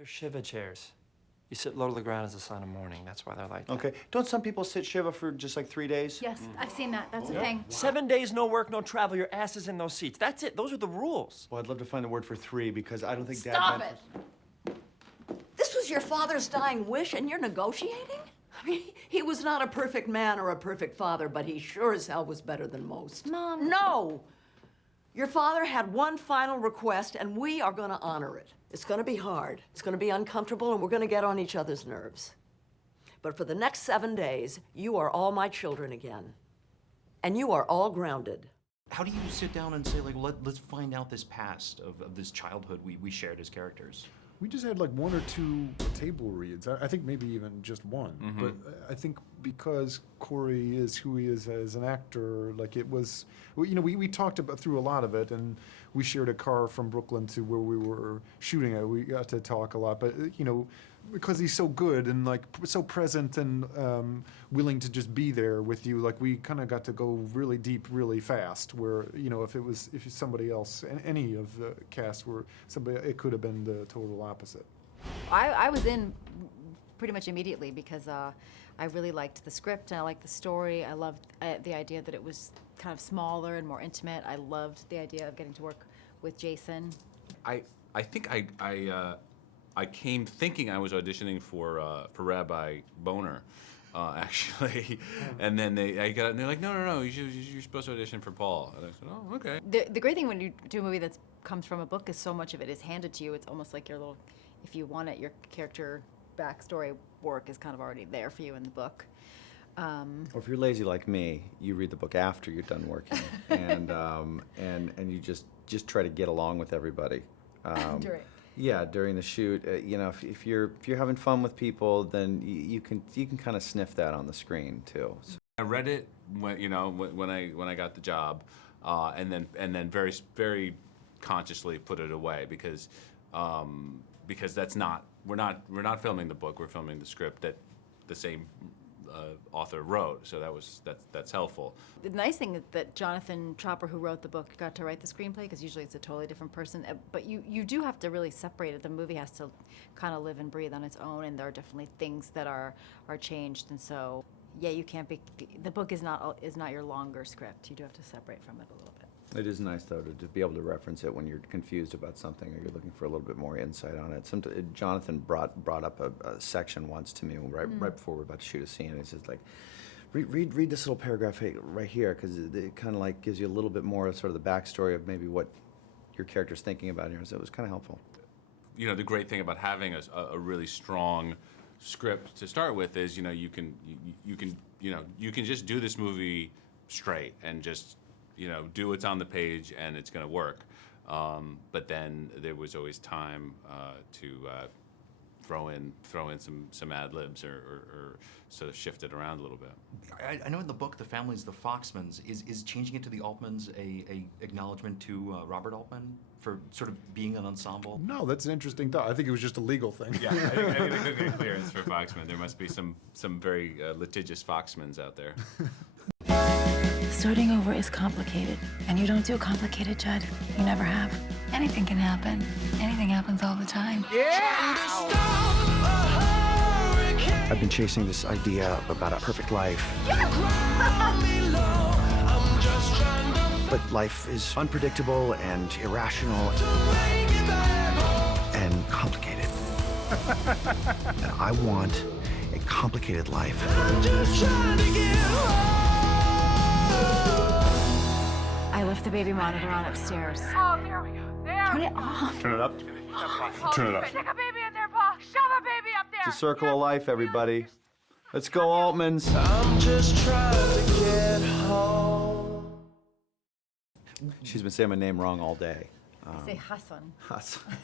They're Shiva chairs. You sit low to the ground as a sign of mourning. That's why they're like that. Okay. Don't some people sit Shiva for just like 3 days? Yes, I've seen that. That's a thing. 7 days, no work, no travel. Your ass is in those seats. That's it. Those are the rules. Well, I'd love to find the word for 3 because I don't think Dad Stop meant it! This was your father's dying wish and you're negotiating? I mean, he was not a perfect man or a perfect father, but he sure as hell was better than most. Mom. No! Your father had one final request and we are gonna honor it. It's gonna be hard, it's gonna be uncomfortable, and we're gonna get on each other's nerves. But for the next 7 days, you are all my children again. And you are all grounded. How do you sit down and say, like, let's find out this past of this childhood we shared as characters? We just had like 1 or 2 table reads. I think maybe even just one. But I think because Corey is who he is as an actor, like it was, you know, we talked about through a lot of it, and we shared a car from Brooklyn to where we were shooting at. We got to talk a lot, but you know, because he's so good and like so present and willing to just be there with you, like we kind of got to go really deep, really fast. Where you know, if somebody else, any of the cast were somebody, it could have been the total opposite. I was in pretty much immediately because I really liked the script and I liked the story. I loved the idea that it was kind of smaller and more intimate. I loved the idea of getting to work with Jason. I think I came thinking I was auditioning for Rabbi Boner, actually, and then they're like, no, you're supposed to audition for Paul, and I said, oh, okay. The great thing when you do a movie that comes from a book is so much of it is handed to you. It's almost like your little, if you want it, your character backstory work is kind of already there for you in the book. Or if you're lazy like me, you read the book after you're done working, and you just try to get along with everybody. During the shoot, you know, if you're having fun with people, then you can kind of sniff that on the screen too. So. I read it when I got the job, and then very consciously put it away because that's not we're not filming the book, we're filming the script that the same author wrote, so that's helpful. The nice thing is that Jonathan Chopper, who wrote the book, got to write the screenplay, because usually it's a totally different person. But you do have to really separate it. The movie has to kind of live and breathe on its own, and there are definitely things that are changed. And so, yeah, you can't be. The book is not your longer script. You do have to separate from it a little bit. It is nice, though, to be able to reference it when you're confused about something or you're looking for a little bit more insight on it. Jonathan brought up a section once to me right before we were about to shoot a scene, and he says, like, read this little paragraph right here, because it kind of like gives you a little bit more of sort of the backstory of maybe what your character's thinking about here, so it was kind of helpful. You know, the great thing about having a really strong script to start with is, you know, you can just do this movie straight and just, you know, do what's on the page and it's going to work. But then there was always time to throw in some ad libs or sort of shift it around a little bit. I know in the book, the family's the Foxmans. Is changing it to the Altmans a acknowledgement to Robert Altman for sort of being an ensemble? No, that's an interesting thought. I think it was just a legal thing. Yeah, I think there could be a clearance for Foxman. There must be some very litigious Foxmans out there. Starting over is complicated, and you don't do complicated, Judd. You never have. Anything can happen. Anything happens all the time. I've been chasing this idea about a perfect life. But life is unpredictable and irrational and complicated. And I want a complicated life. I left the baby monitor on upstairs. Oh, there we go. There. Turn it off. Turn it up. Turn it up. Stick a baby in there, Paul. Shove a baby up there. It's a circle of life, everybody. Let's go, Altmans. I'm just trying to get home. She's been saying my name wrong all day. Say Hassan. Hassan.